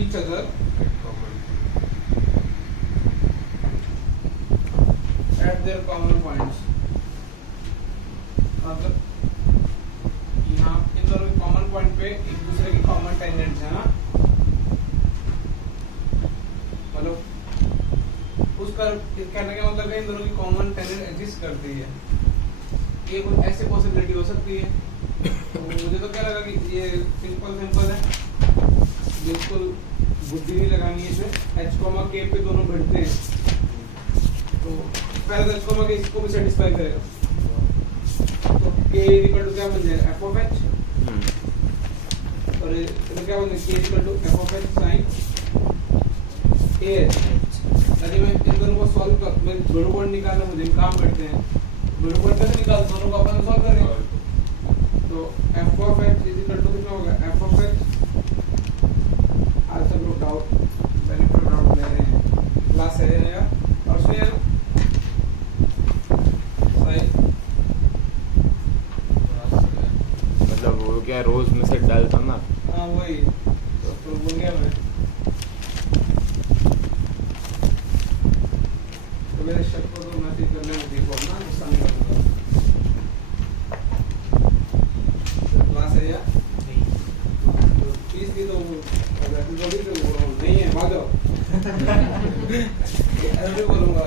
each other at their common points. मतलब यहाँ इन दोनों के कॉमन पॉइंट पे एक दूसरे की कॉमन टेंजेंट्स है ना, मतलब उसका कहने का मतलब है इन दोनों की कॉमन टेंजेंट एग्जिस्ट करती है। ये कुछ ऐसे पॉसिबिलिटी हो सकती है। तो मुझे तो क्या लगा कि ये सिंपल है, बिल्कुल बुद्धि नहीं लगानी है इसमें। h, k पे दोनों बढ़ते हैं तो पहले h, k इसको भी सेटिस्फाई करेगा। तो k इक्वल टू क्या बन जाएगा, f of h, और इधर क्या बन जाएगा, k equal to f of h sin ah। यदि मैं इन दोनों को सॉल्व कर, मैं दोनों पॉइंट निकालना, मुझे काम करते हैं, दोनों पॉइंट कैसे निकाल, दोनों को अपन सॉल्व करेंगे। तो f of h is equal to कितना होगा, f of h, आज सब लोग डाउट बेनिफिट डाउट ले रहे हैं, क्लास है या और सुनिए ना सही, मतलब वो क्या रोज में से डालता ना। हाँ वही तो बोल गया मैं। तो मेरे शक को तो मैसेज करने में देखो ना, गुस्सा नहीं करूँगा। क्लास है या फीस की तो नहीं है, भागो ऐसे बोलूँगा।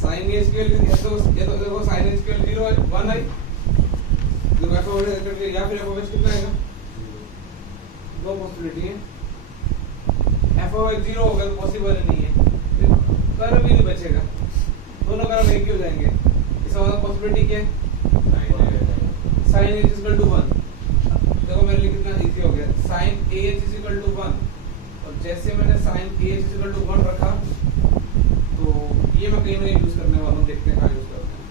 साइन ए स्क्वायर ये तो देखो साइन ए स्क्वायर 0 है, 1 है, तो f of h करके या फिर f of h कितना आएगा, दो पॉसिबिलिटी है। f of h 0 होगा तो पॉसिबल नहीं है, कर्व ही नहीं बचेगा, दोनों कर्व एक ही हो जाएंगे। इसका मतलब पॉसिबिलिटी क्या है, sin h is equal to 1। देखो मेरे लिए कितना इजी हो गया, sin ah is equal to 1, और जैसे मैंने sin ah is equal to 1 रखा तो ये मैं कहीं नहीं यूज करने वाला हूँ, देखते हैं कहाँ यूज करते हैं।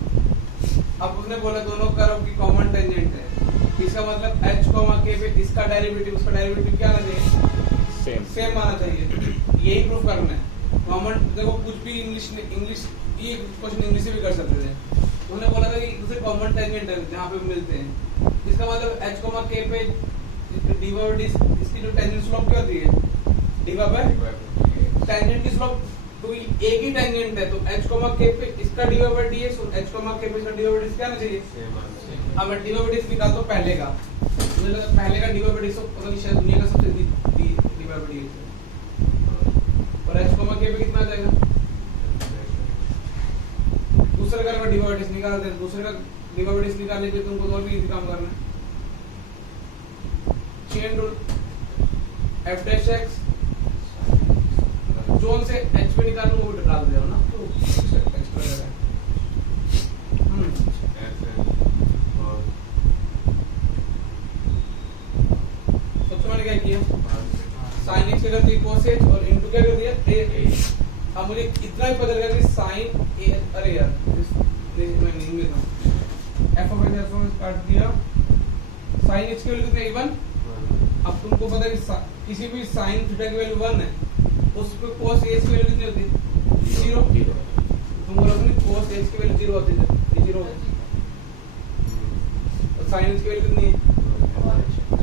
अब उसने बोला दोनों कर्व की कॉमन टेंजेंट है, इसका मतलब h, k पे इसका डेरिवेटिव उसका डेरिवेटिव क्या आना चाहिए, सेम आना चाहिए। यही प्रूफ करना है। कॉमन देखो कुछ भी इंग्लिश ये क्वेश्चन इंग्लिश से भी कर सकते थे। उन्होंने बोला था कि दूसरे कॉमन टेंजेंट है जहाँ पे मिलते हैं, इसका मतलब h, k पे dy बाय dt इसकी जो टेंजेंट स्लोप क्या होती है, dy बाय टेंजेंट की स्लोप, तो एक ही टेंजेंट है तो h, k पे इसका dy बाय dx और h, k पे इसका dy बाय dx क्या आना चाहिए। अब मैं dy बाय dx निकालता हूँ पहले का, मुझे लगा पहले का dy बाय dx पता नहीं शायद दुनिया का सबसे dy बाय dx है, और h, k पे कितना आ जाएगा, दूसरे का dy बाय dx निकाल दे, दूसरे का dy बाय dx निकालने के लिए तुमको और भी इजी काम करना है। Chain rule f dash x zone से h पे निकालूं वो डाल दे रहा ना, तो एक्स्ट्रा है। सबसे मैंने क्या किया, sin x कर दिया cos h और इनटू क्या कर दिया a। अब मुझे इतना ही पता लगा कि sin a, अरे यार मैं नहीं में था, f of x काट दिया, sin x की वैल्यू कितनी 1। अब तुमको पता है कि किसी भी sin थीटा की वैल्यू 1 है, उस पे cos h की वैल्यू कितनी होती है, 0। तुम बोलोगे नहीं cos h की वैल्यू 0 होती है, ये 0 है, और sin h की वैल्यू कितनी है,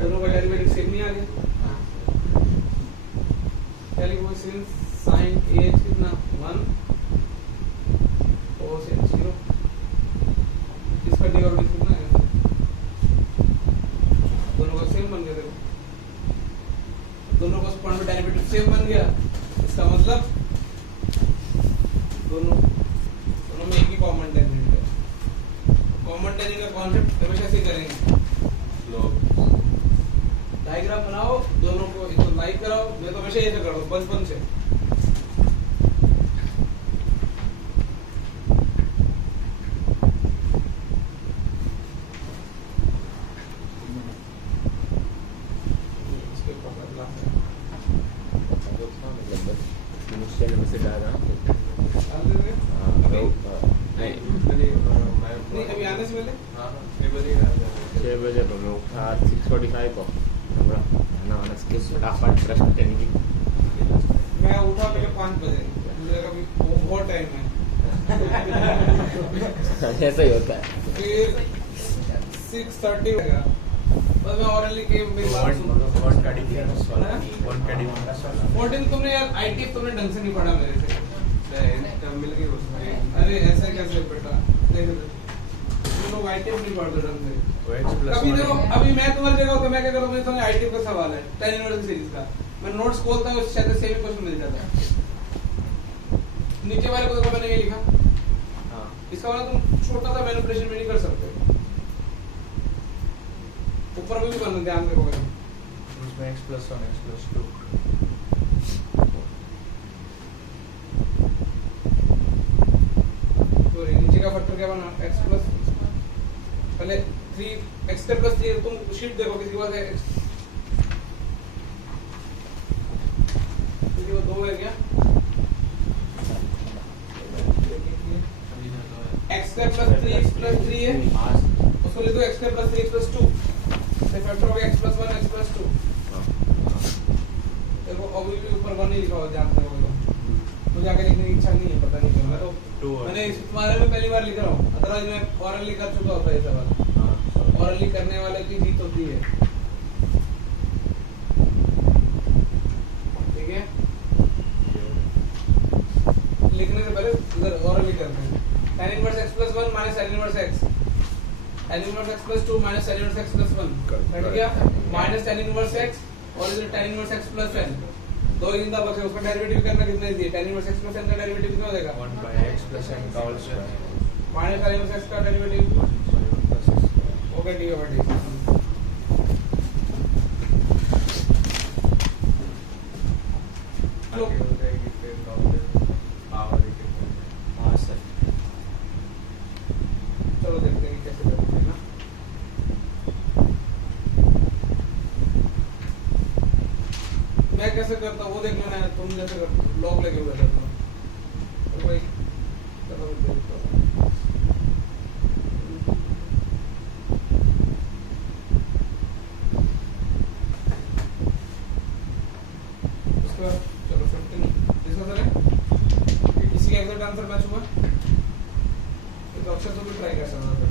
दोनों का डेरिवेटिव सेम नहीं आ गया, चलिए वो sin h कितना 1 cos h 0, इसका डेरिवेटिव कितना है, दोनों का सेम बन गया। देखो दोनों का पॉइंट पे डेरिवेटिव सेम बन गया, इसका मतलब दोनों में एक ही कॉमन टेंजेंट है। कॉमन टेंजेंट का कॉन्सेप्ट हमेशा ऐसे करेंगे, डायग्राम बनाओ, दोनों को इसको लाइक कराओ, मैं तो हमेशा ऐसे करता हूँ बचपन से। अभी आने से पहले 6 बजे तो मैं उठा 6:45 को फटाफट ब्रश करने की, मैं उठा पहले 5 बजे, मुझे लगा अभी बहुत टाइम है ऐसा ही होता है। फिर 6:30 हो गया, बस मैं ऑरली के मेरी बात सुन। 1 का डिफरेंस वाला 1 का डिफरेंस वाला 14 तुमने यार आईटी तुमने ढंग से नहीं पढ़ा मेरे से। तब मिल गई उसमें। अरे ऐसा कैसे बेटा, देखो तुम लोग आईटी नहीं पढ़ते ढंग से। वो x प्लस कभी देखो, अभी मैं तुम्हारी जगह होता मैं क्या करता हूँ, मुझे तुम्हें आईटी का सवाल है 10 यूनिवर्सिटी सीरीज का, मैं नोट्स खोलता हूँ, शायद सेम क्वेश्चन मिल जाता है। नीचे वाले को देखो मैंने ये लिखा, हां इसका मतलब तुम छोटा सा मैनिपुलेशन भी नहीं कर सकते, ऊपर भी करना, ध्यान रखोगे उसमें x प्लस 1 x प्लस 2 तो नीचे का फैक्टर क्या बना, x प्लस पहले 3 x प्लस 3, तुम शीट देखो किसी के पास है x, किसी को 2 है क्या, x प्लस 3 है, उसको लिख दो x प्लस 3 x प्लस 2, तो फैक्टर हो गया x प्लस 1 x प्लस 2। देखो अभी भी ऊपर 1 ही लिखा हुआ, ध्यान से देखो, मुझे आगे लिखने की इच्छा नहीं है, पता नहीं क्यों, मैं तो मैंने इस तुम्हारे में पहली बार लिख रहा हूँ, अदरवाइज मैं ऑरली कर चुका होता है ये सवाल। ऑरली करने वाले की जीत होती है, ठीक है। लिखने से पहले इधर ऑरली करते हैं, tan inverse x plus 1 minus tan inverse x, tan inverse x plus 2 minus tan inverse x plus 1, cut गया, माइनस tan इनवर्स x और इधर tan inverse x plus n, दो जिंदा बचे, उसका डेरिवेटिव करना कितना इजी है, tan inverse x plus n का डेरिवेटिव कितना हो जाएगा, 1 by x plus n का whole square minus tan inverse x का डेरिवेटिव, 1 plus x ओके ठीक है बेटा। आगे हो जाएगी फिर प्रॉब्लम पावर इक्वल। हां सर चलो देखते हैं कि कैसे करते हैं ना। मैं कैसे करता हूँ वो देख लेना है, तुम जैसे करते हो लॉग लेके हुए करता हूँ तो भाई चलो देखते हैं। उसका चलो 15 इसका सर है, इसी का एग्जैक्ट आंसर मैच हुआ, तो अक्षर तो भी ट्राई कर सकता था।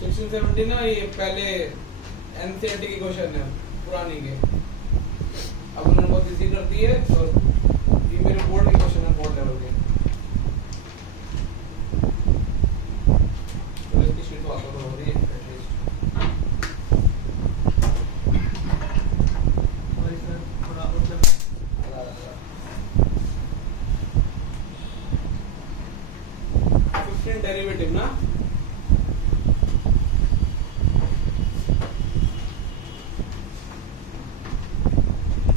16-17 ना, ये पहले एनसीईआरटी की क्वेश्चन है पुरानी के, अब उन्होंने बहुत इजी कर दी है, और ये मेरे बोर्ड के क्वेश्चन है, बोर्ड लेवल के, तो इसकी शीट तो आपको हो रही है एटलीस्ट। और इसमें थोड़ा मतलब 15 डेरिवेटिव ना,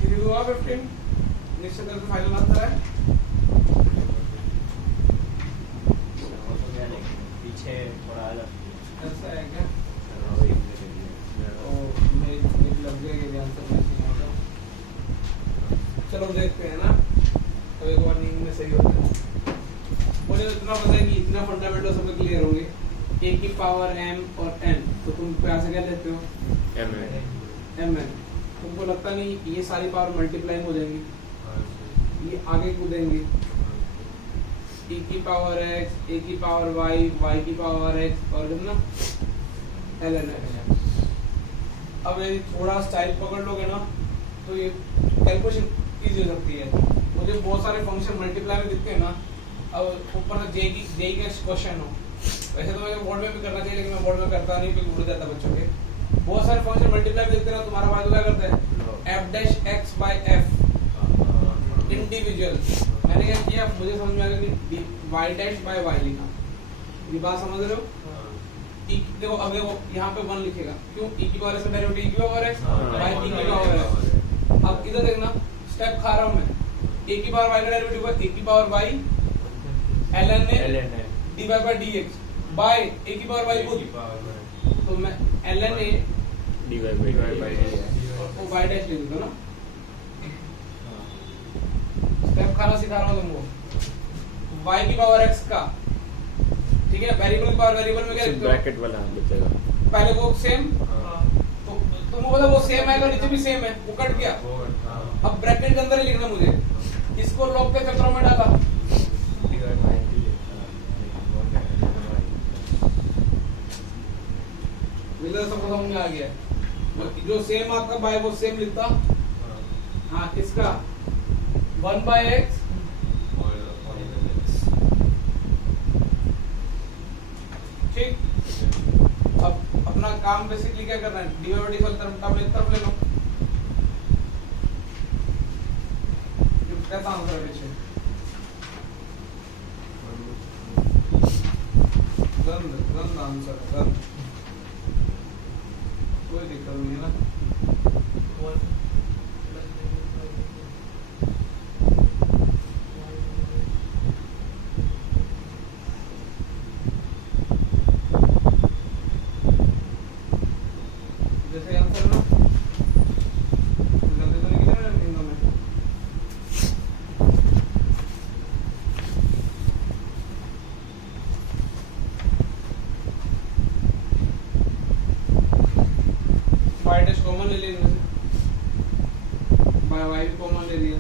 कितनी हुआ 15 निश्चित रूप से फाइनल आंसर है। पीछे थोड़ा अलग ऐसा है क्या, ओ मेरी लग गया कि आंसर मैच नहीं होगा, चलो देखते हैं ना, तो एक बार नींद में सही होता है। मुझे इतना पता है कि इतना फंडामेंटल सब क्लियर होंगे, a की पावर m और n, तो तुम प्यार से क्या लेते हो mn, तुमको लगता नहीं ये सारी पावर मल्टीप्लाई हो जाएंगी, ये आगे कूदेंगी, e की पावर x, a की पावर y, y की पावर x और कितना ln x। अब यदि थोड़ा स्टाइल पकड़ लोगे ना तो ये कैलकुलेशन इजी हो सकती है। मुझे बहुत सारे फंक्शन मल्टीप्लाई में दिखते हैं ना, अब ऊपर से जेई का क्वेश्चन हो, वैसे तो मुझे बोर्ड में भी करना चाहिए, लेकिन मैं बोर्ड में करता नहीं क्योंकि उड़ जाता बच्चों के। बहुत सारे फंक्शन मल्टीप्लाई में दिखते हैं ना, तुम्हारा भाई तो क्या करता है f dash x by f individual, मैंने क्या किया, मुझे समझ में आ गया कि y डैश बाय y लिखा, ये बात समझ रहे हो। देखो अब देखो यहाँ पे 1 लिखेगा, क्यों, e की पावर x का डेरिवेटिव e की पावर x, y की पावर x। अब इधर देखना, स्टेप खा रहा हूँ मैं, a की पावर y का डेरिवेटिव है a की power y ln a dy by dx by a की पावर y खुद, तो मैं ln a dy by dx और y डैश लिख दूंगा ना, स्टेप खाना सिखा रहा हूँ तुमको, y की पावर x का, ठीक है, वेरिएबल की पावर वेरिएबल में क्या लिखते हो, ब्रैकेट वाला बचेगा, पहले वो सेम, तो तुमको पता वो सेम है, नीचे भी सेम है, वो कट गया, अब ब्रैकेट के अंदर ही लिखना मुझे, इसको लॉग के चक्रों में डाला, इधर सबको समझ में आ गया है। जो सेम आपका बाय वो सेम लिखता, हाँ इसका 1/x ठीक। अब अपना काम बेसिकली क्या करना है, डीवाई वाली टर्म एक तरफ ले लो, जो कहता हूँ सर पीछे गंद आंसर गंद, कोई दिक्कत नहीं है ना। जैसे आंसर ना गंदे तो नहीं किया ना इन दोनों में। y डैश कॉमन ले लिया, बाय y भी कॉमन ले लिया,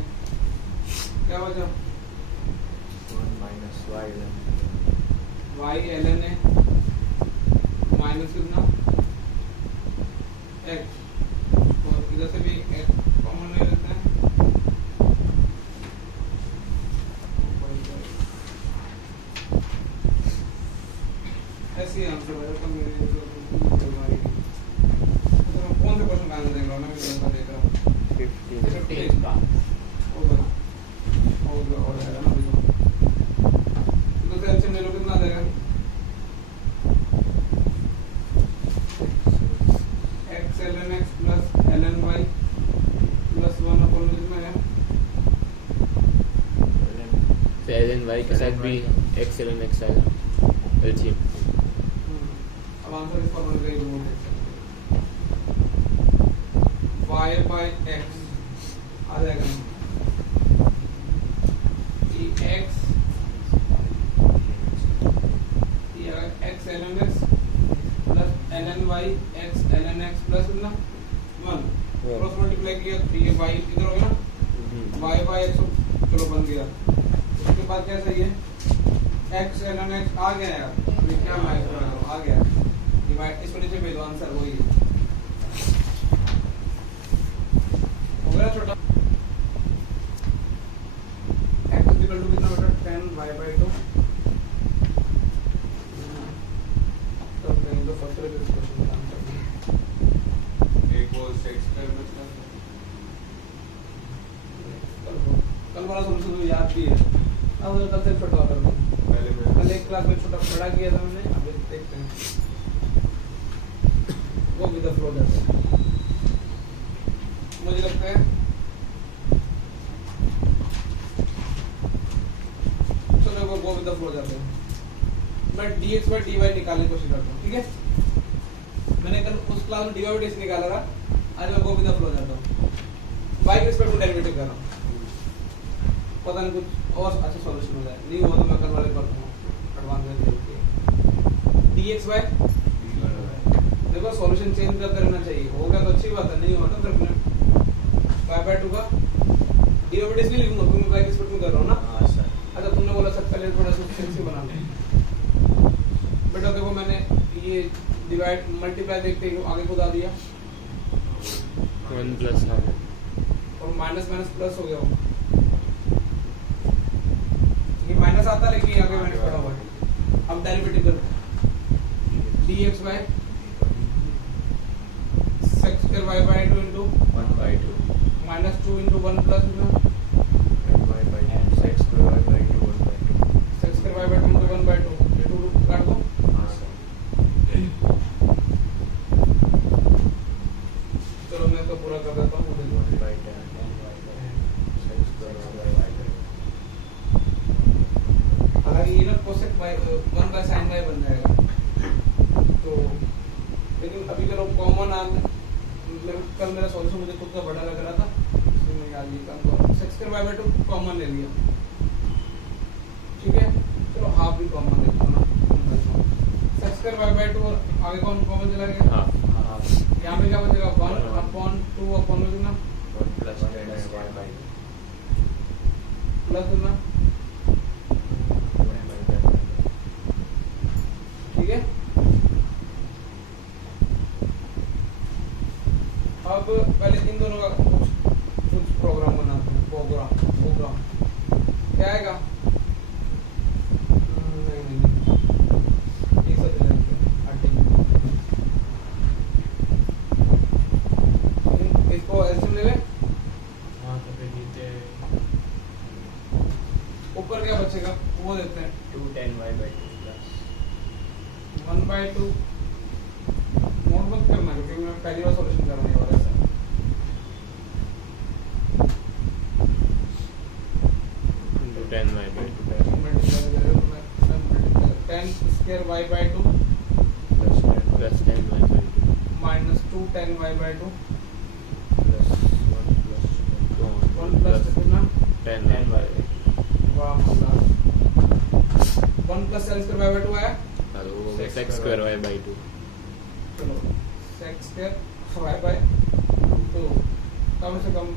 क्या बचा 1 minus y ln y ln है माइनस कितना x, और इधर से भी x कॉमन ले लेते हैं, ऐसे ही आंसर है। तो मेरे कौन से क्वेश्चन का आंसर देख रहा हूँ ना, मैं देख रहा हूँ 15 का और है ना तो एलसीएम ले लो, कितना आ जाएगा x ln x plus ln y plus 1 upon कितना है, तो ln y के साथ भी x ln x आएगा एलसीएम। अब आंसर इस फॉर्मूले का यूज करते हैं, y by x आ जाएगा ना, ये x ये x ln x plus ln y x ln x plus कितना 1 क्रॉस मल्टीप्लाई किया तो ये y इधर हो गया ना, y by x चलो बन गया। उसके बाद क्या सही है, x ln x आ गया यार, अभी क्या मैं आ गया, डिवाइड इसको नीचे भेज दो, आंसर वही है हो गया छोटा। x इक्वल टू कितना बेटा 10y/2, तब कहीं तो फर्स्ट वाले क्वेश्चन का आंसर एक वो सेक्स का मतलब कल वाला सॉल्यूशन तो याद भी है, अब कल से छोटा कर दो, कल एक क्लास में छोटा बड़ा किया था मैंने, अब देखते हैं वो विद द फ्लो जाता है, मुझे लगता है चलो वो विद द फ्लो जाते हैं। मैं dx by dy निकालने की कोशिश करता हूँ, ठीक है। मैंने कल उस क्लास में dy by dx निकाला था, आज मैं वो विद द फ्लो जाता हूँ, y के रिस्पेक्ट में डेरिवेटिव कर रहा हूँ, पता नहीं कुछ और अच्छा सॉल्यूशन हो जाए, नहीं हुआ तो मैं कल वाले करता हूँ एडवांस में देख के। dx by देखो सॉल्यूशन चेंज करते रहना चाहिए, हो गया तो अच्छी बात है, नहीं हुआ तो फिर मैं y/2 का dy by dx नहीं लिखूंगा क्योंकि मैं y के रिस्पेक्ट में कर रहा हूँ ना। हाँ सर, अच्छा तुमने बोला सर पहले थोड़ा सा फैंसी बना लो बेटा, देखो मैंने ये डिवाइड मल्टीप्लाई देखते ही आगे खुदा दिया 1 प्लस हाफ और माइनस माइनस प्लस हो गया वो, ये माइनस आता है लेकिन आगे माइनस पड़ा हुआ है। अब डेरिवेटिव करो dx by sec square y/2 into 1/2 minus 2 into 1 plus y by sex square y by 2 1/2। sec square y/2 into 1/2, ये 2 काट दो, हाँ सर, चलो मैं तो पूरा कर देता हूँ, 1/10 sex square y by 2। हालांकि ये ना cosec y 1 by sin y बन जाएगा, तो लेकिन अभी चलो कॉमन कल मेरा सॉल्यूशन मुझे खुद का बड़ा लग रहा था, इसलिए मैं आज ये काम कर sec square y/2 कॉमन ले लिया, ठीक है। चलो हाफ भी कॉमन लेता हूँ ना, sec square y/2 और आगे कौन कॉमन चला गया, हाँ यहाँ पे क्या बचेगा 1/2 अपॉन कितना 1 plus 10 y by प्लस कितना, 1/10। ठीक है। अब पहले इन दोनों का कुछ प्रोग्राम बनाते हैं। प्रोग्राम क्या आएगा? नहीं ये सब इसको ऐसे ले ले। हाँ तो फिर नीचे ऊपर क्या बचेगा वो देते हैं 210y/2 plus 1/2 नोट मत करना क्योंकि मैं पहली बार सॉल्यूशन करने वाला है। 10y/2 10 square y/2 plus 10y/2 minus 2 10y/2 plus 1 1 plus कितना 10y/2 वाह मल्ला 1 plus sin square y/2 आया। और वो sec square y/2 चलो sec square y/2 कम से कम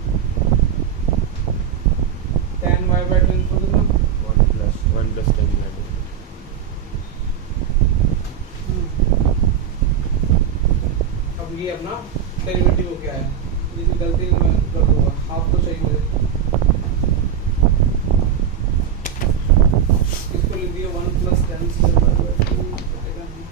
10y/2 इनको कितना 1 plus 10y/2 अब ये अपना डेरिवेटिव हो गया है। ये गलती मैं कर दूंगा, हाफ तो चाहिए मुझे। इसको लिख दिया 1 plus 10 square y/2 कटेगा नहीं।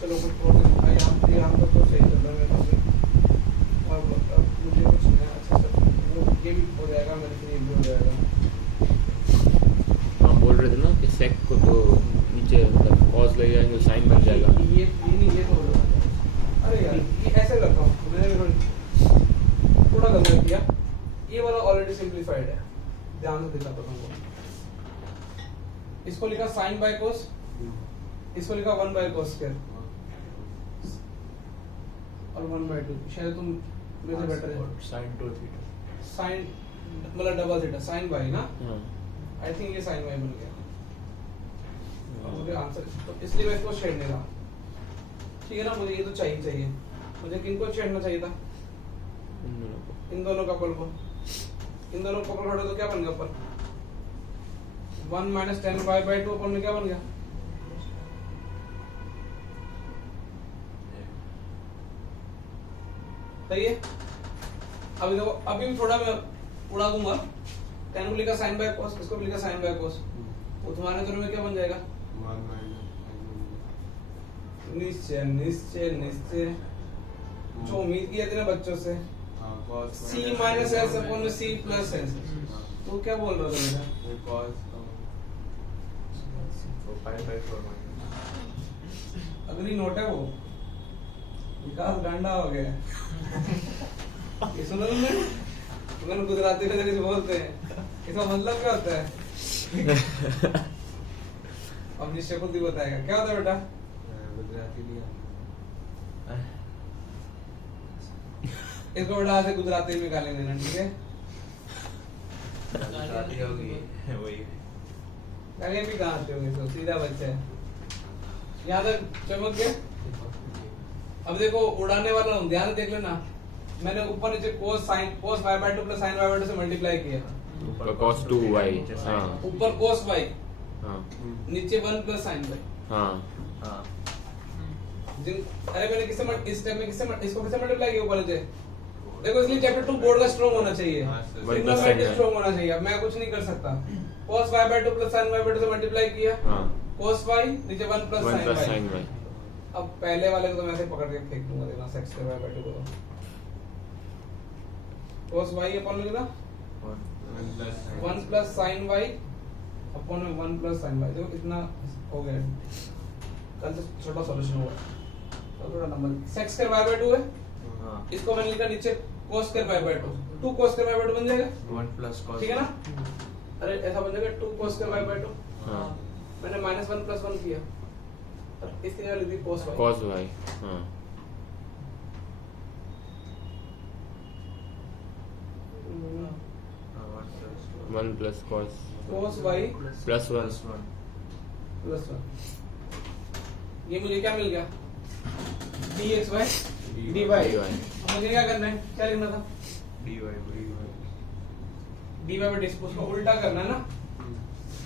चलो कुछ प्रॉब्लम भाई यहाँ पर तो सही चल रहा है मेरे पास भी। और अब मुझे कुछ नया अच्छा सा वो ये भी हो जाएगा, मेरे से ये भी हो जाएगा। हम बोल रहे थे ना कि sec को तो नीचे मतलब cos लग जाएंगे sin बन जाएगा। ये नहीं ये तो अरे यार ये ऐसे करता हूँ मैंने थोड़ा गलत किया। ये वाला ऑलरेडी सिंप्लीफाइड है, ध्यान से दिखाता हूँ तुमको। इसको लिखा sin by cos, इसको लिखा 1 by cos square और 1/2। शायद तुम मेरे से बेटर है। sin 2 थीटा sin मतलब डबल थीटा sin y ना, हाँ आई थिंक ये sin y बन गया। और मुझे आंसर तो इसलिए मैं इसको छेड़ नहीं रहा, ठीक है ना। मुझे ये तो चाहिए मुझे किनको छेड़ना चाहिए था? इन दोनों कपल को। इन दोनों कपल हटो तो क्या बन गया ऊपर 1 minus 10y/2 अपन में क्या बन गया? सही है। अभी देखो अभी भी थोड़ा मैं उड़ा दूंगा। 10 को लिखा sin by cos, इसको भी लिखा sin by cos, वो तुम्हारे दोनों में क्या बन जाएगा? 1 minus निश्चय जो उम्मीद किया थी ना बच्चों से, cos c minus s upon c plus s। तो क्या बोल रहा था बेटा? ये cos तो 5/4 minus अगली नोट है वो, विकास गांडा हो गया। ये सुना तुमने? तुमने गुजराती में जैसे बोलते हैं, इसका मतलब क्या होता है? अब निश्चय खुद ही बताएगा क्या होता है बेटा। गुजराती लिया इसको बेटा आज से गुजराती में निकालेंगे ना, ठीक है? गुजराती होगी वही लगे भी कहाँ से होंगे, तो सीधा बच्चा है। यहाँ तक चमक गए। अब देखो उड़ाने वाला हूँ, ध्यान से देख लेना। मैंने ऊपर नीचे cos y/2 plus sin y/2 से मल्टीप्लाई किया। cos 2y हाँ ऊपर cos y, हाँ नीचे 1 plus sin y। हाँ हाँ अरे मैंने किससे इस स्टेप में इसको किससे मल्टीप्लाई किया ऊपर नीचे? देखो इसलिए चैप्टर 2 बोर्ड का स्ट्रांग होना चाहिए, स्ट्रांग होना चाहिए। अब मैं कुछ नहीं कर सकता। cos y/2 plus sin y/2 से मल्टीप्लाई किया, हाँ cos y नीचे 1 plus 1 plus sin sin y। y अब पहले वाले को तो मैं ऐसे पकड़ के फेंक दूंगा, देखना sec square y/2 को। cos y अपॉन में कितना 1 plus sin y अपॉन में 1 plus sin y। देखो इतना हो गया, कल से छोटा सॉल्यूशन होगा तो थोड़ा नंबर sec square y/2 है। हाँ इसको मैंने लिखा नीचे cos square y/2, 2 cos square y/2 बन जाएगा, 1 plus cos ठीक है ना? अरे ऐसा बन जाएगा 2 cos square y/2। हाँ मैंने -1 plus 1 किया, अब इसकी जगह लिख दी cos y। cos y हाँ 1 plus cos cos y plus 1 plus 1। ये मुझे क्या मिल गया? dxy d y. मुझे क्या करना है, क्या लिखना था, dy d y by d, उसको उल्टा करना है ना।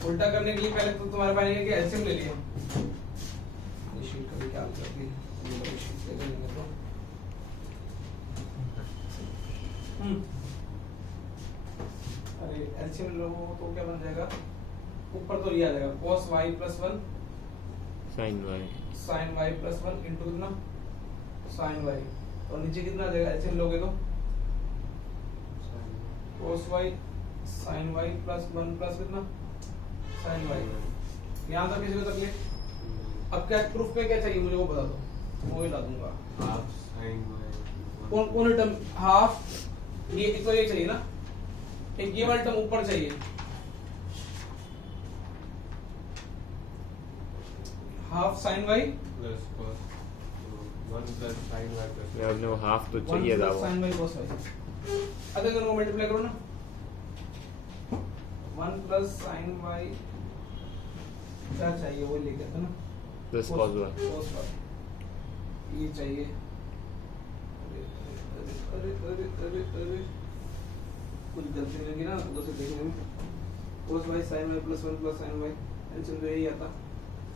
उल्टा करने के लिए पहले तो तुम्हारे पास ये कि एलसीएम ले लिया। ये शीट का भी क्या करती है, ये वाली शीट से लेंगे तो अरे एलसीएम लो तो क्या बन जाएगा, ऊपर तो ये आ जाएगा cos y plus 1 sin y sin y plus 1 into कितना sin y, और नीचे कितना आ जाएगा एलसीएम लोगे तो cos y sin y plus 1 plus कितना sin y। यहाँ तक किसी को तकलीफ। अब क्या प्रूफ में क्या चाहिए मुझे वो बता दो, मैं वही ला दूंगा। half sin y कौन कौन टर्म, हाफ, ये एक तो ये चाहिए ना, एक ये वाला टर्म ऊपर चाहिए, half sin y plus cos 1 plus sin y plus ये अपने को हाफ तो 1 चाहिए था प्लस वो। sin y cos y, अगर दोनों को मल्टीप्लाई करो ना, 1 प्लस sin y क्या चाहिए वो लिख देते ना, plus cos y cos y ये चाहिए। अरे अरे अरे अरे कुछ गलती लगी ना तो से देखने में, cos y sin y plus 1 plus sin y LCM तो यही आता।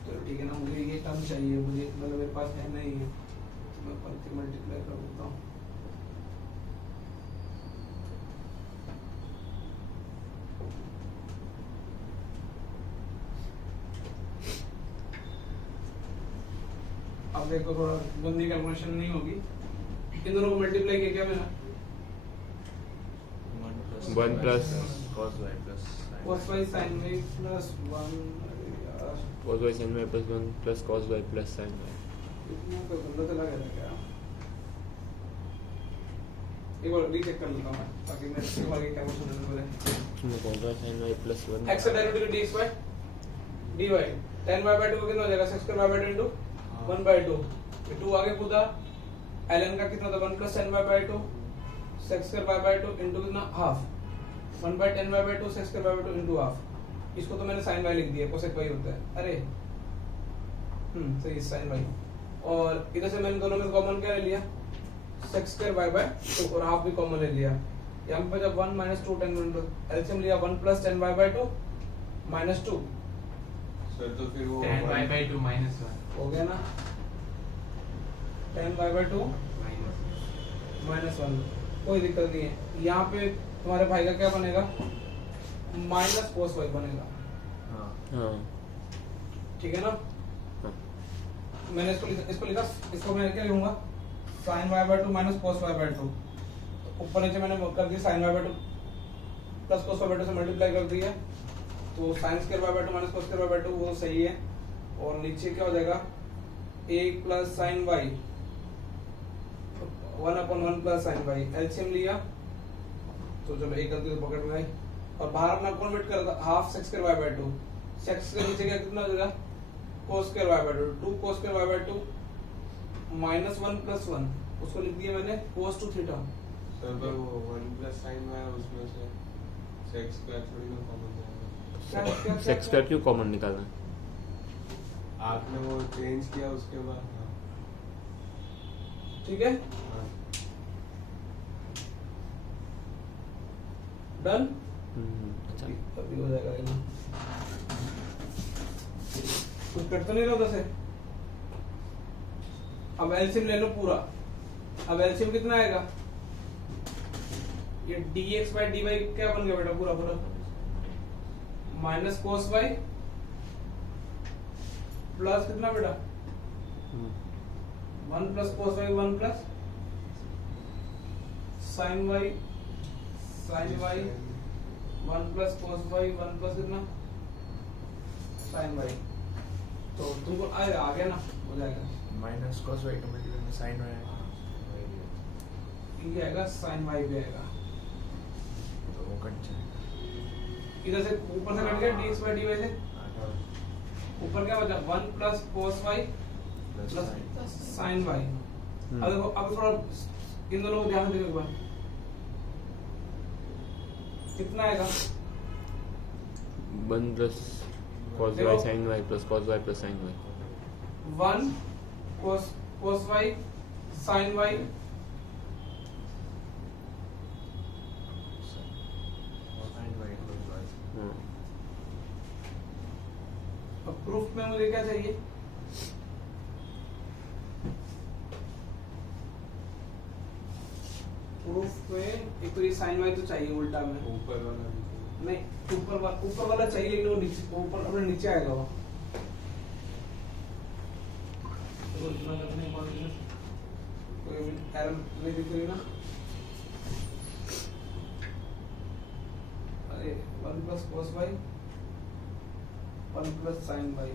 चलो ठीक है ना, मुझे ये टर्म चाहिए, मुझे मतलब मेरे पास है नहीं है तो मैं पंक्ति मल्टीप्लाई कर देता हूँ। अब देखो थोड़ा गंदी कैलकुलेशन नहीं होगी, इन दोनों को मल्टीप्लाई किया क्या मैंने, 1 plus cos y plus sin cos y sin y plus 1, अरे यार cos y sin y plus 1 plus cos y plus sin y। इतना तो गंदा चला गया था क्या, एक बार रीचेक कर लेता हूँ ताकि मैं इसके आगे क्या क्वेश्चन देने वाले। इसमें cos y sin y plus 1 x का derivative D square dy 10y/2 को कितना हो जाएगा, x स्क्वायर y/2 इनटू 1/2, ये 2 आगे कूदा, ln का कितना था 1 plus 10y/2 x square y/2 into कितना half, 1/10y/2 x square y/2 into half. इसको तो मैंने sin y लिख दिया, cosec y होता है। अरे सही sin y, और इधर से मैंने दोनों में कॉमन क्या ले लिया, x स्क्वायर y/2 और हाफ भी कॉमन ले लिया। यहाँ पे जब 1 - 2 10 एलसीएम लिया 1 प्लस 10y/2 माइनस 2 सर तो फिर वो 10y/2 minus 1 हो गया ना, 10y/2 minus माइनस 1, कोई दिक्कत नहीं है। यहाँ पे तुम्हारे भाई का क्या बनेगा, माइनस cos y बनेगा, हाँ ठीक है ना। हाँ मैंने इसको लिखा, इसको मैं क्या लिखूंगा, sin y/2 minus cos y/2, ऊपर नीचे मैंने कर दिया sin y/2 plus cos y/2 से मल्टीप्लाई कर दिया, तो sin square y/2 minus cos square y/2 वो सही है, और नीचे क्या हो जाएगा a plus sin y 1/1 plus sin y, LCM लिया तो चलो एक गलती तो पकड़ में आई, और बाहर में कौन वेट कर रहा था, half sec square y/2, sec के नीचे क्या कितना हो जाएगा cos square y/2, 2 cos square y/2 minus 1 plus 1, उसको लिख दिया मैंने cos 2 थीटा। सर पर वो 1 plus sin y उसमें से sec square थोड़ी ना कॉमन जाएगा। क्या सेक्स स्क्वायर क्यों कॉमन निकालना, आपने वो चेंज किया उसके बाद ठीक है, हाँ डन, अच्छा अभी हो जाएगा ये ना, कुछ कट तो नहीं रहा उधर से। अब एलसीएम ले लो पूरा, अब एलसीएम कितना आएगा, ये dx/dy क्या बन गया बेटा, पूरा पूरा माइनस cos y प्लस कितना बेटा 1 plus cos y 1 plus sin y 1 plus cos y 1 plus कितना sin y, तो तुमको आ गया ना, हो जाएगा minus cos y का मल्टीप्लाई में sin y आएगा, ये आएगा sin y भी आएगा, तो वो कट जाएगा। इधर से ऊपर से कट गया dx/dy से, ऊपर क्या बचा 1 plus cos y plus plus sin y। अब देखो, अब थोड़ा इन दोनों को ध्यान से देखो एक बार, कितना आएगा 1 plus cos y sin y plus cos y plus sin y। 1 cos y sine y Sin y equals y. हाँ अब प्रूफ में मुझे क्या चाहिए? प्रूफ में एक तो ये साइन वाई तो चाहिए उल्टा में, ऊपर वाला भी चाहिए। नहीं ऊपर वाला चाहिए लेकिन वो नीचे ऊपर अपने नीचे आएगा वो। तो इतना करने के बाद में कोई एरर नहीं दिख रही ना? अरे 1 plus cos y 1 plus sin y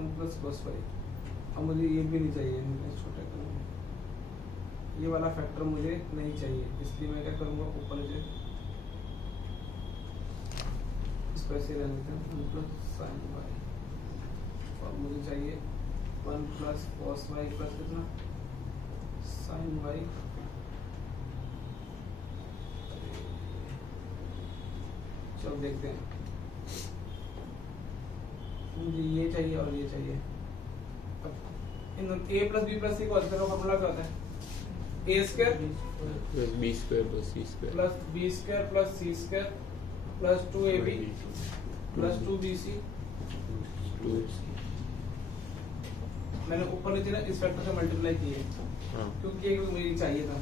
1 plus cos y। अब मुझे ये भी नहीं चाहिए, इतने छोटे करूँगा, ये वाला फैक्टर मुझे नहीं चाहिए, इसलिए मैं क्या करूँगा ऊपर से इस पर से रहने देते हैं 1 प्लस sin y और मुझे चाहिए 1 प्लस cos y प्लस कितना sin y। चलो देखते हैं, मुझे ये चाहिए और ये चाहिए। अब इन a plus b plus c को अलग करो, फॉर्मूला क्या होता है? a square plus b square plus c square plus b square plus c square plus 2ab plus 2bc। 2 मैंने ऊपर नीचे ना इस फैक्टर से मल्टीप्लाई किए हाँ क्योंकि ये मुझे चाहिए था।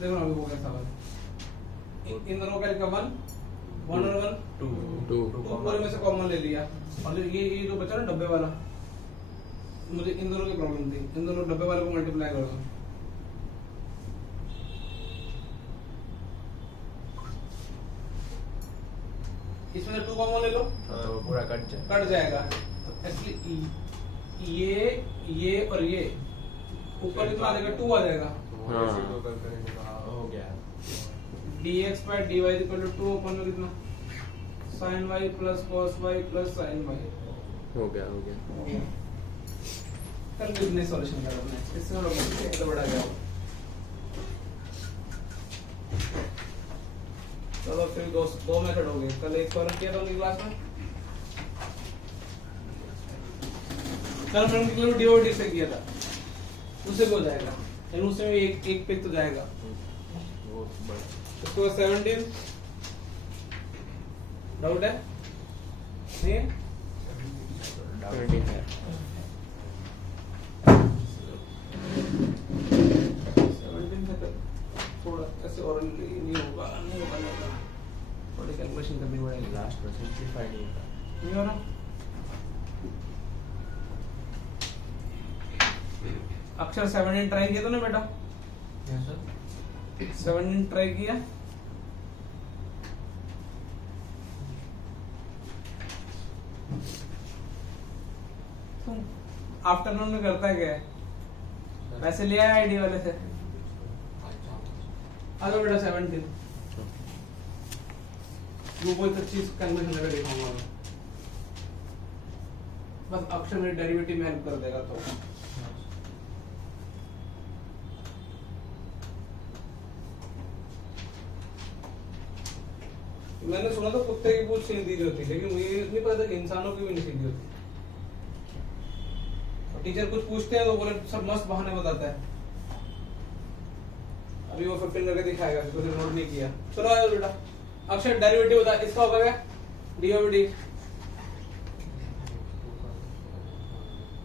देखो ना अभी हो गया सवाल, इन दोनों का 1 और 1 2 2 2 पूरे में से कॉमन ले लिया और ये जो बचा ना डब्बे वाला, मुझे इन दोनों की प्रॉब्लम थी, इन दोनों डब्बे वाले को मल्टीप्लाई कर दो। इसमें से 2 कॉमन ले लो तो पूरा कट जाए। कट जाएगा, तो एक्चुअली ये और ये ऊपर कितना आ जाएगा 2 आ जाएगा। तो हाँ। ऐसे तो कर करेंगे तो हाँ, हो गया। dx by dy equal to 2 अपन में कितना sin y plus cos y plus sin y। हो गया कल कितने सॉल्यूशन कर अपने इससे थोड़ा बहुत तो बड़ा गया। चलो फिर दो मेथड हो गए, कल एक सॉल्व किया था उनकी क्लास में, कल मैंने किलो डी से किया था, उससे हो जाएगा, यानी उसमें एक पे तो जाएगा। वो बड़ा। इसको 17 डाउट है नहीं है? 17 है 17 से थोड़ा ऐसे और नहीं होगा थोड़ी कैलकुलेशन करनी पड़ेगी। लास्ट में सिंपलीफाई नहीं होता। नहीं हो रहा? अक्षर 17 ट्राई किया तूने बेटा? Yes sir. 17 ट्राई किया? तुम आफ्टरनून में करता क्या है? पैसे ले आया आईडी वाले से? आ जाओ बेटा 17 वो कोई तो चीज कन्वर्शन करके दिखाऊंगा मैं, बस अक्षर मेरे डेरिवेटिव में हेल्प कर देगा। तो मैंने सुना था कुत्ते की पूंछ सीधी होती है, लेकिन मुझे नहीं पता था कि इंसानों की भी नहीं सीधी होती। और टीचर कुछ पूछते हैं तो बोले सब मस्त बहाने बताता है। अभी वो 15 करके दिखाएगा, तो नोट नहीं किया। चलो आओ बेटा, अक्षर डेरिवेटिव बता, इसका होगा क्या? D over D.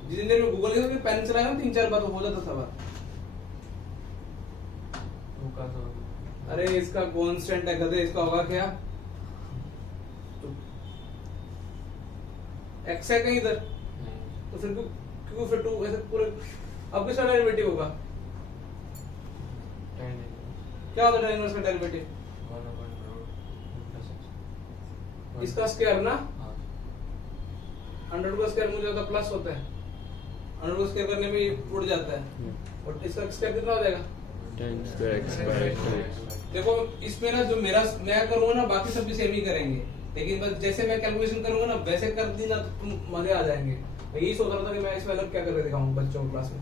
जितनी देर में गूगल के पेन चलाएगा 3-4 बार तो हो जाता सवाल। होगा तो अरे इसका कांस्टेंट है गधे, इसका होगा क्या? एक्स है कहीं इधर, तो फिर क्यों फिर 2 ऐसे पूरे। अब किसका डेरिवेटिव होगा? क्या होता है इनवर्स का डेरिवेटिव? इसका स्क्वायर ना, 100 का स्क्वायर मुझे होता प्लस होता है, 100 का स्क्वायर करने में ये उड़ जाता है, और इसका स्क्वायर कितना हो जाएगा? 10 स्क्वायर x बाय 2। देखो इसमें ना जो मेरा मैं करूंगा ना, बाकी सब भी सेम ही करेंगे, लेकिन बस जैसे मैं कैलकुलेशन करूंगा ना वैसे कर दी ना तो तुम मजे आ जाएंगे। मैं यही सोच रहा था कि मैं इसमें अलग क्या करके दिखाऊं बच्चों की क्लास में।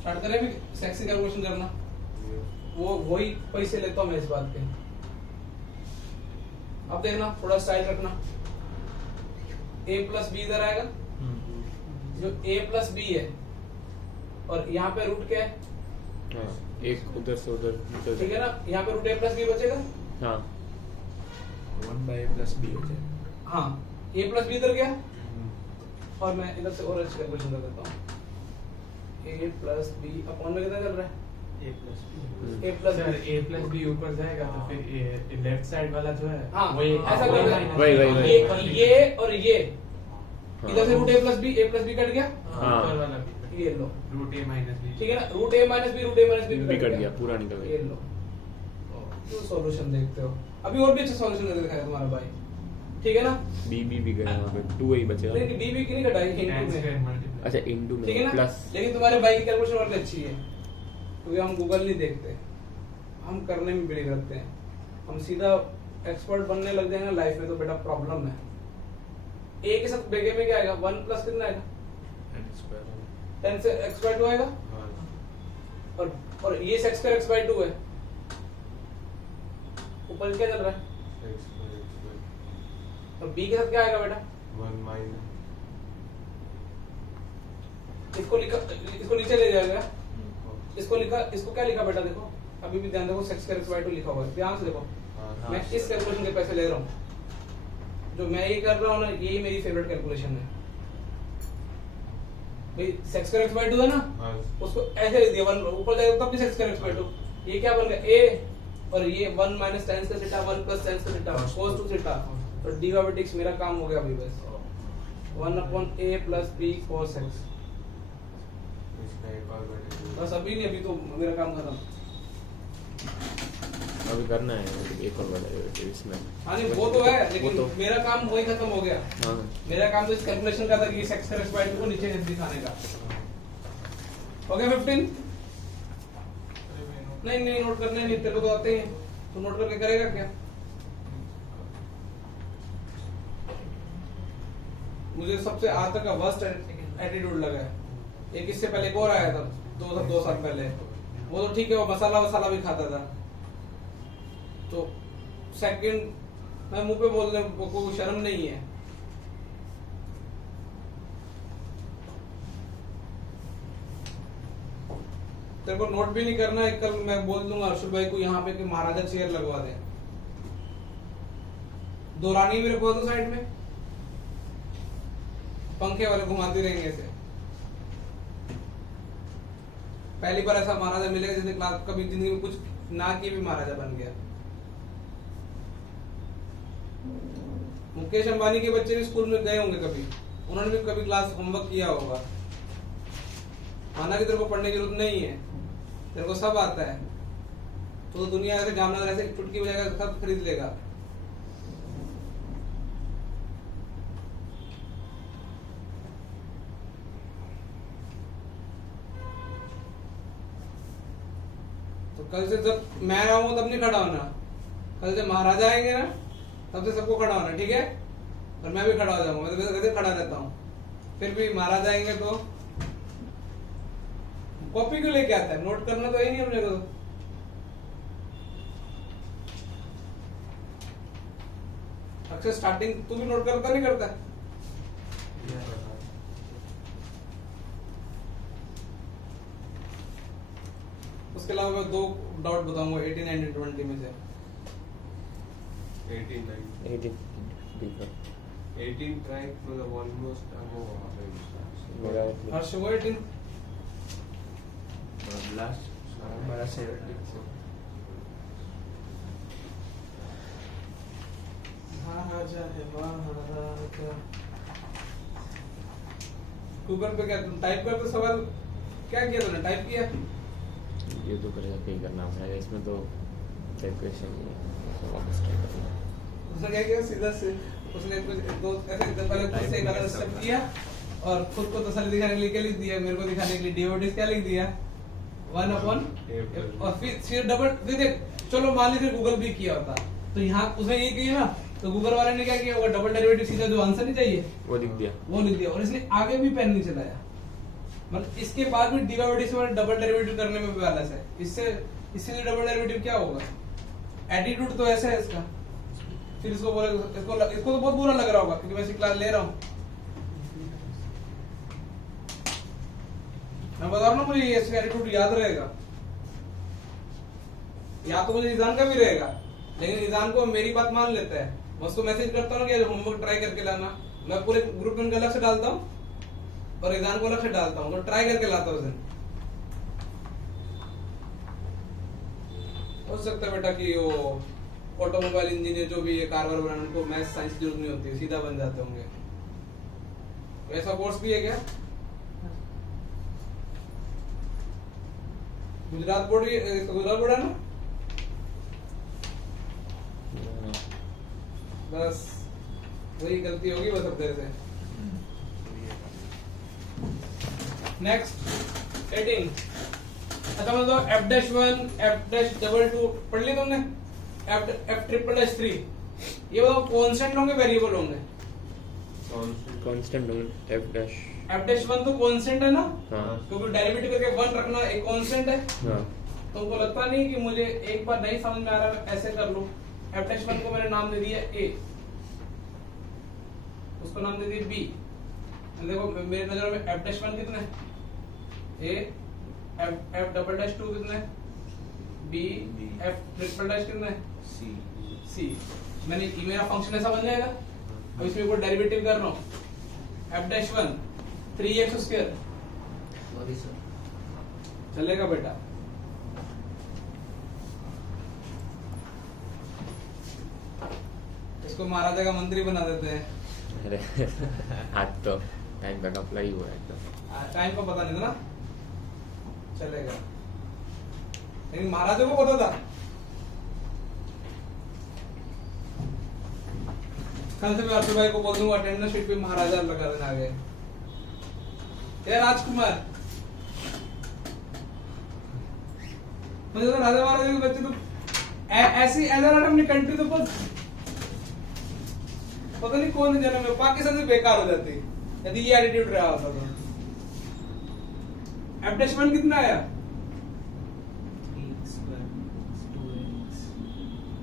स्टार्ट करें भी सेक्सी कैलकुलेशन करना, वो वही पैसे लेता हूं मैं इस बात के। अब देखना थोड़ा स्टाइल रखना, a प्लस बी इधर आएगा, जो a प्लस बी है और यहाँ पे रूट क्या है, हाँ, एक उधर से उधर निकल ठीक है ना, यहाँ पे रूट a प्लस बी बचेगा। हाँ 1/a + b हो जाए। हाँ a प्लस बी इधर गया और मैं इधर से और अच्छी कैलकुलेशन कर देता हूँ, a प्लस बी अपॉन में कितना चल रहा है, a + b। a plus sir b. a + b ऊपर जाएगा तो फिर लेफ्ट साइड वाला जो है हाँ, वो ये ऐसा कर रहे हैं। वही। ये और ये हाँ। इधर से root a plus b cut गया, हाँ। ऊपर वाला भी ये लो, √a - b। ठीक है ना, रूट a माइनस बी भी कट गया, पूरा निकल ये गया। लो, तो सॉल्यूशन देखते हो, अभी और भी अच्छा सॉल्यूशन करके दिखाएगा तुम्हारा भाई, ठीक है ना। बी भी गया वहाँ पे, 2 वही बचेगा। नहीं बी बी की नहीं कटाई tan इनटू square में, multiply। अच्छा इंटू ठीक है में ना, प्लस। लेकिन तुम्हारे भाई की कैलकुलेशन और भी अच्छी है, क्योंकि हम गूगल नहीं देखते, हम करने में बिलीव रखते हैं, हम सीधा एक्सपर्ट बनने लग जाएंगे लाइफ में तो बेटा प्रॉब्लम है। a के साथ बेगे में क्या आएगा, 1 प्लस कितना आएगा, tan square 10 से x/2 आएगा, हाँ और ये x² x/2 है, ऊपर क्या चल रहा है, x square और b के साथ क्या आएगा बेटा, 1 minus इसको नीचे ले जाएगा, इसको क्या लिखा बेटा, देखो अभी भी ध्यान देखो, x² x/2 लिखा हुआ है, ध्यान से देखो, हाँ मैं इस कैलकुलेशन के पैसे ले रहा हूँ, जो मैं ये कर रहा हूँ ना, यही मेरी फेवरेट कैलकुलेशन है भाई। x² x/2 है ना, हाँ उसको ऐसे लिख दिया, 1 ऊपर जाएगा तब भी x² x/2, ये क्या बन गया a, और ये 1 माइनस tan का थीटा 1 प्लस tan का थीटा cos 2 थीटा, तो dy/dx मेरा काम हो गया अभी बस, 1/a plus b cos x, इसका एक और बेटे बस अभी नहीं, अभी तो मेरा काम खत्म। अभी करना है एक और वाला डेरिवेटिव इसमें। हाँ नहीं वो तो है, लेकिन वो तो- मेरा काम वही खत्म हो गया, हाँ मेरा काम तो इस कैलकुलेशन का था कि इस x² x/2 को नीचे दिखाने का। हो गया 15? नहीं नोट करने नहीं, तेरे को तो आते हैं, तो नोट करके करेगा क्या। मुझे सबसे आज तक का वर्स्ट एटीट्यूड लगा है, एक इससे पहले एक और आया था 2 साल पहले, वो तो ठीक है, वो मसाला भी खाता था, तो सेकंड मैं मुंह पे बोलने को शर्म नहीं है। तेरे को नोट भी नहीं करना है, कल मैं बोल दूंगा अर्शुल भाई को यहाँ पे कि महाराजा चेयर लगवा दे, दो रानी मेरे को दो साइड में, पंखे वाले घुमाती रहेंगे ऐसे। पहली बार ऐसा महाराजा मिलेगा जिसने क्लास कभी जिंदगी में कुछ ना किए भी महाराजा बन गया। मुकेश अंबानी के बच्चे भी स्कूल में गए होंगे कभी, उन्होंने भी कभी क्लास होमवर्क किया होगा, माना कि तेरे को पढ़ने की जरूरत नहीं है, तेरे को सब आता है, तो दुनिया ऐसे जामनगर ऐसे चुटकी बजाएगा सब खरीद लेगा। तो कल से जब मैं आऊंगा तब नहीं खड़ा होना, कल से महाराजा आएंगे ना तब से सबको खड़ा होना, ठीक है, और मैं भी खड़ा हो जाऊंगा, मैं तो वैसे खड़ा रहता हूँ, फिर भी महाराज आएंगे तो कॉपी क्यों लेके आता है, नोट करना तो है ही नहीं हमने को। अक्षर स्टार्टिंग तू भी नोट करता नहीं करता, उसके अलावा मैं 2 डॉट बताऊंगा 18 and 20 में से। 18 track to the almost above मेरा हर्ष वो 18 लास्ट हमारा 70। महाराजा है महाराजा। गूगल पे क्या तुम टाइप करते सवाल क्या किया तूने, टाइप किया? ये तो करेगा कहीं करना पड़ेगा इसमें, तो कैलकुलेशन ही है, वापस ट्राई करना। उसने क्या किया, सीधा से उसने कुछ दो ऐसे पहले खुद से एक अलग स्टेप किया और खुद को तसल्ली दिखाने के लिए क्या लिख दिया, मेरे को दिखाने के लिए डी/डी क्या लिख दिया 1/, और फिर डबल, फिर देख चलो मान लीजिए गूगल भी किया होता तो यहाँ उसने ये किया ना, तो गूगल वाले ने क्या किया होगा, डबल डेरिवेटिव सीधा जो आंसर नहीं चाहिए वो लिख दिया। वो लिख दिया, और इसने आगे भी पेन नहीं चलाया, मतलब इसके बाद भी डी/डी से डबल डेरिवेटिव करने में भी बैलेंस है, इससे डबल डेरिवेटिव क्या होगा, एटीट्यूड तो ऐसा है इसका। फिर इसको बोले इसको तो बहुत बुरा लग रहा होगा क्योंकि मैं इसी क्लास ले रहा हूँ। मैं बता रहा हूँ ना, मुझे ये एटीट्यूड याद रहेगा। या तो मुझे निजान का भी रहेगा, लेकिन निजान को मेरी बात मान लेता है। मैं उसको मैसेज करता हूँ कि होमवर्क ट्राई करके लाना, मैं पूरे ग्रुप में उनका अलग से डालता हूँ और निजान को अलग से डालता हूँ, तो ट्राई करके लाता हूँ। हो सकता है बेटा कि वो ऑटोमोबाइल इंजीनियर जो भी है, कार वार बनाने, उनको मैथ्स साइंस की जरूरत नहीं होती, सीधा बन जाते होंगे। ऐसा कोर्स भी है क्या? गुजरात बोर्ड है ना? बस वही गलती होगी बस अब तेरे से। नेक्स्ट 18। अच्छा मतलब f'1 f'2 पढ़ ली तुमने? f'3 ये बताओ कांस्टेंट होंगे वेरिएबल होंगे? कांस्टेंट होंगे। f'1 तो कांस्टेंट है ना? हाँ। क्योंकि डेरिवेटिव करके 1 रखना एक कांस्टेंट है। हाँ। तुमको लगता नहीं कि मुझे एक बार नहीं समझ में आ रहा है, ऐसे कर लो। f'1 को मैंने नाम दे दिया a, उसको नाम दे दिया b। देखो मेरे नजर में f'1 कितना है? a, f'2 कितना है? b, f'' कितना है? c। मैंने ये मेरा फंक्शन ऐसा बन जाएगा। अब इसमें कोई डेरिवेटिव कर रहा हूँ, f'1 3x²। चलेगा बेटा? इसको महाराजा का मंत्री बना देते हैं। अरे आज तो टाइम का अप्लाई हुआ है एकदम। टाइम का पता नहीं था ना, चलेगा। लेकिन महाराजा को पता था। कल से मैं अर्जुन भाई को बोल दूंगा अटेंडेंस शीट पे महाराजा लगा देना आगे। क्या राजकुमार, मुझे तो राजा महाराजा के बच्चे तो ऐसी अपनी कंट्री तो पता नहीं कौन जन्म में पाकिस्तान से बेकार हो जाती यदि ये एटीट्यूड रहा होता तो। f'1 कितना आया?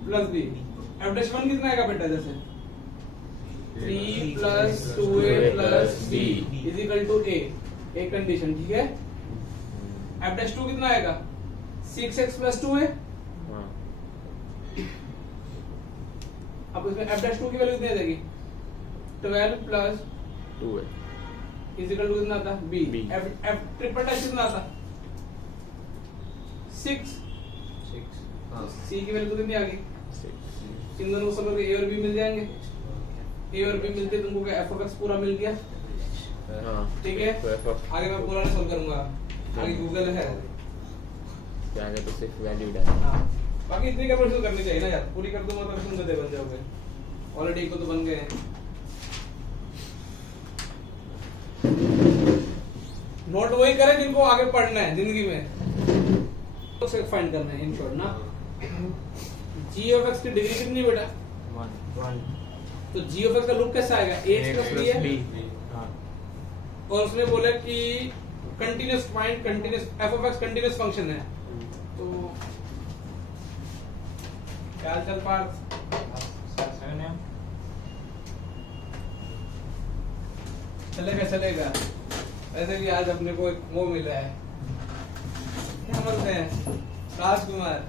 Plus b। f'1 कितना आएगा बेटा? जैसे 3 + 2a + b = a, एक कंडीशन, ठीक है। f'2 कितना आएगा? 6x + 2a। हाँ। अब इसमें f'2 की वैल्यू कितनी आ जाएगी? 12 + 2a = कितना आता? b। B। f'' कितना आता? 6। c की वैल्यू कितनी आ गई? 6। इन दोनों को सब a और b मिल जाएंगे। a और b मिलते तुमको क्या f(x) पूरा मिल गया? हाँ। ठीक है। तो f आगे मैं पूरा नहीं सॉल्व करूंगा, आगे गूगल है। क्या आगे तो सिर्फ वैल्यू डाल। हाँ, बाकी इतनी कैपेसिटी करनी चाहिए ना यार, पूरी कर दूंगा तो तुम गधे बन जाओगे। ऑलरेडी को तो बन गए हैं। नोट वही करें जिनको आगे पढ़ना है जिंदगी में, तो से फाइंड करना है इन शॉर्ट ना। g(x) की डिग्री कितनी बेटा? 1 तो g(x) का लूप कैसा आएगा? a + b है। और उसने बोला कि continuous find continuous f(x) continuous function है। तो क्या चल पार्थ? चलेगा। ऐसे भी आज अपने को एक वो मिला है, क्या बोलते हैं, राजकुमार।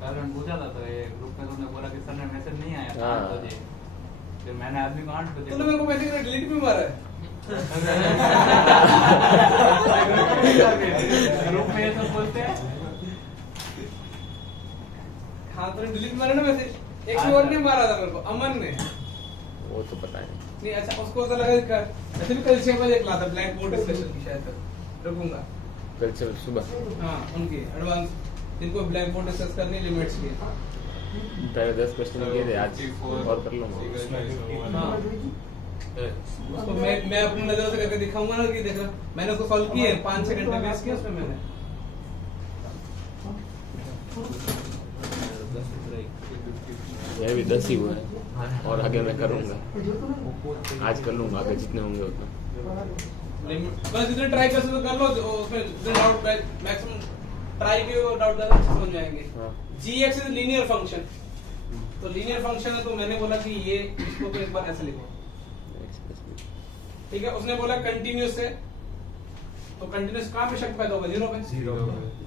कारण पूछा था तो ये ग्रुप में तुमने बोला कि सर ने मैसेज नहीं आया 8 बजे, फिर मैंने आदमी को 8 बजे तूने मेरे को मैसेज कर डिलीट भी मारा है। ग्रुप में ये सब बोलते हैं। हाँ तूने डिलीट मारा ना मैसेज, एक और ने मारा था मेरे को, अमन ने। वो तो पता नहीं। अच्छा उसको पता लगा कर ऐसे भी कल 6 बजे क्लास है ब्लैक बोर्ड डिस्कशन की, शायद रुकूंगा। कल से सुबह। हाँ उनकी एडवांस जिनको ब्लैक बोर्ड डिस्कस करनी लिमिट्स की। पहले 10 क्वेश्चन किए थे, आज और कर लूंगा। हाँ उसको मैं अपनी नजर से करके दिखाऊंगा ना कि देखो मैंने उसको सॉल्व किए, 5 घंटे वेस्ट किए उसमें मैंने। ये भी 10 ही हुआ है और आगे मैं करूंगा, आज कर लूंगा, आगे जितने होंगे उतना। बस जितने ट्राई कर सकते कर लो, उसमें जितने डाउट मैक्सिमम ट्राई के डाउट ज्यादा अच्छे समझ में आएंगे। हाँ। gx इज लीनियर फंक्शन, तो लीनियर फंक्शन है तो मैंने बोला कि ये इसको तो एक बार ऐसे लिखो, ठीक है। उसने बोला कंटिन्यूअस है, तो कंटिन्यूअस कहाँ पे शक पैदा होगा? जीरो पे।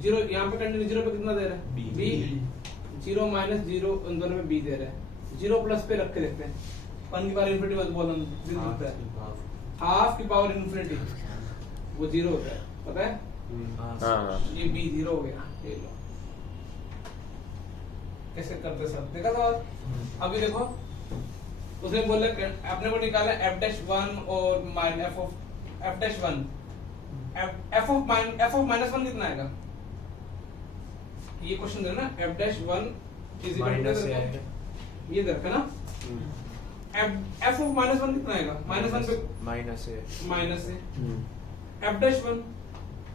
जीरो यहाँ पे कंटिन्यूअस जीरो पे कितना दे रहा है? b। जीरो माइनस जीरो उन दोनों में b दे रहा है। जीरो प्लस पे रख के देखते हैं, 1 की पावर इन्फिनिटी मत बोलना, जीरो होता है, हाफ की पावर इन्फिनिटी वो जीरो होता है, पता है? हाँ ये b जीरो हो गया, ये लो कैसे करते सब देखा था। अभी देखो उसने बोला अपने को निकाला f'1 और माइनस f ऑफ -1 कितना आएगा? ये क्वेश्चन है ना, f'1 इज इक्वल टू ये देखा ना, f ऑफ -1 कितना आएगा? -1 पे माइनस है f'1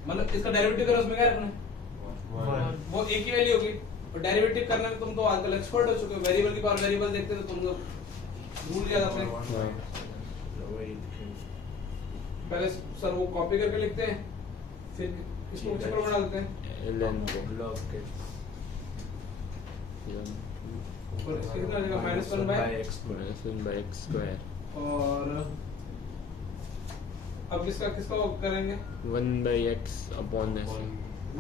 मतलब इसका डेरिवेटिव करो, उसमें क्या रखना है? वो एक ही वैल्यू होगी, और डेरिवेटिव करने में तुम तो आजकल एक्सपर्ट हो चुके हो, वेरिएबल की पावर वेरिएबल देखते तो तुम लोग भूल जाते हैं। पहले सर वो कॉपी करके लिखते हैं, फिर इसको ऊंचे पर बना देते हैं, ln को और इसके कितना आ जाएगा? -1/x स्क्वायर और अब किसका वो करेंगे? 1/x upon s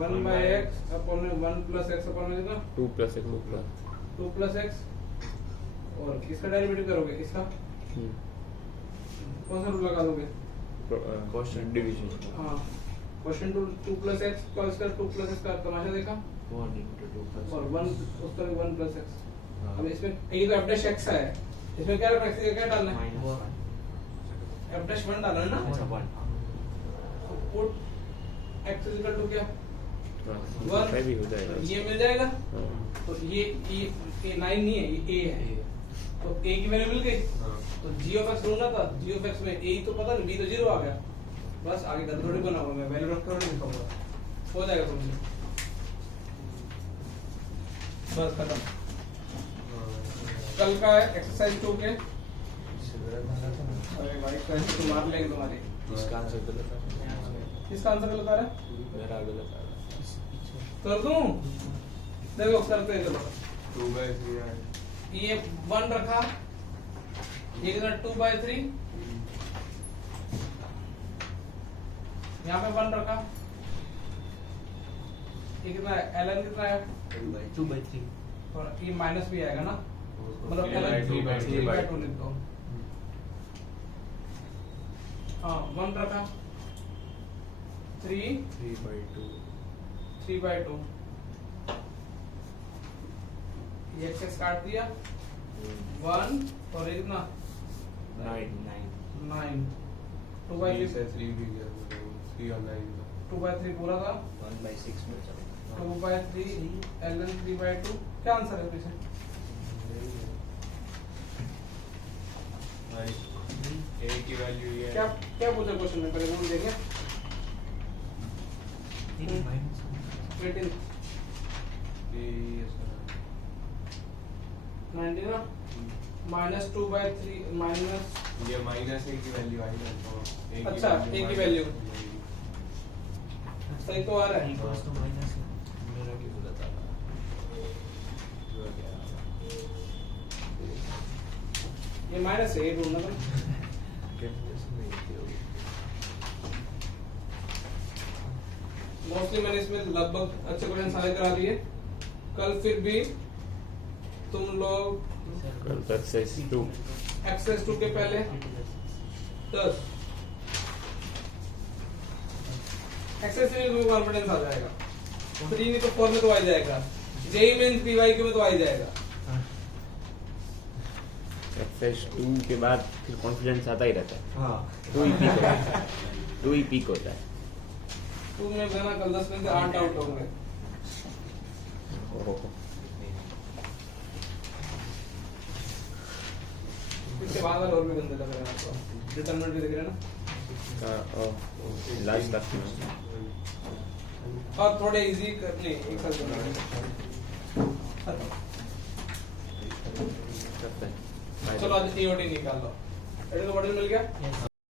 1/x upon 1 plus x upon कितना? 2 प्लस x ऊपर 2 प्लस x, और किसका डेरिवेटिव करोगे? इसका कौन सा रूल लगा दोगे? Quotient division. हाँ, क्वेश्चन 2 प्लस x का इसका 2 प्लस x का तमाशा देखा, 1 * 2 + और 1 उसका 1 प्लस x। अब इसमें ये तो f डैश x है, इसमें क्या रखना है? क्या डालना है? f डैश 1 डालना है ना, तो put x is equal to क्या? 1 भी हो जाएगा। ये मिल जाएगा, हाँ। तो ये 9 नहीं है, ये a है, तो a की वैल्यू मिल गई, तो g ऑफ x ढूंढना था, g ऑफ x में a ही तो पता नहीं, b तो 0 आ गया, बस आगे गलत थोड़ी बनाऊंगा मैं, वैल्यू रख कर नहीं लिखूंगा, हो जाएगा तुमसे, बस खत्म। कल का है एक्सरसाइज 2 के, अरे भाई कैसे तो मार लेंगे तुम्हारे। इसका आंसर गलत है। किसका आंसर गलत आ रहा है? मेरा गलत आ रहा कर दूं? देखो करते हैं, चलो 2/3 है। ये 1 रखा, ये कितना 2/3, यहाँ पे 1 रखा, ये कितना है? ln कितना है? 2/3 और ये माइनस भी आएगा ना, मतलब ln 3/2 लिख दो। हाँ 1 रखा, 3/2 ये x काट दिया, 1 और ये कितना 9 2/3 से 3 भी गया, 3 और 9 2/3 पूरा था, 1/6 में चलो। 2/3 ln 3/2। क्या आंसर है पीछे? a की वैल्यू ये क्या क्या पूछा क्वेश्चन में? पहले बोल देंगे 18 90 ना, -2/3 माइनस, ये -a की वैल्यू आई ना, तो a की अच्छा, a की वैल्यू सही तो आ रहा है। मेरा भी गलत आ रहा ये माइनस है, ये ढूंढना था। मोस्टली मैंने इसमें लगभग अच्छे क्वेश्चन सारे करा दिए। कल फिर भी तुम लोग कल तक एक्सरसाइज 2 एक्सरसाइज 2 के पहले 10 एक्सरसाइज में तुम्हें कॉन्फिडेंस आ जाएगा, 3 नहीं तो 4 में तो आ जाएगा, जेई मेन पीवाई में तो आ ही जाएगा। एक्सरसाइज 2 के बाद फिर कॉन्फिडेंस आता ही रहता है। हाँ 2 ही पीक होता है, 2 ही पीक होता है। तुम में बना कल 10 में से 8 आउट होंगे। ओहो। इसके बाद वाला और भी गंदे लग रहे हैं आपको, डिटरमिनेंट भी दिख रहे हैं ना, लास्ट तक में और थोड़े इजी करने एक साथ बनाने करते हैं। चलो आज ईओटी निकाल लो, एडी का मॉडल मिल गया।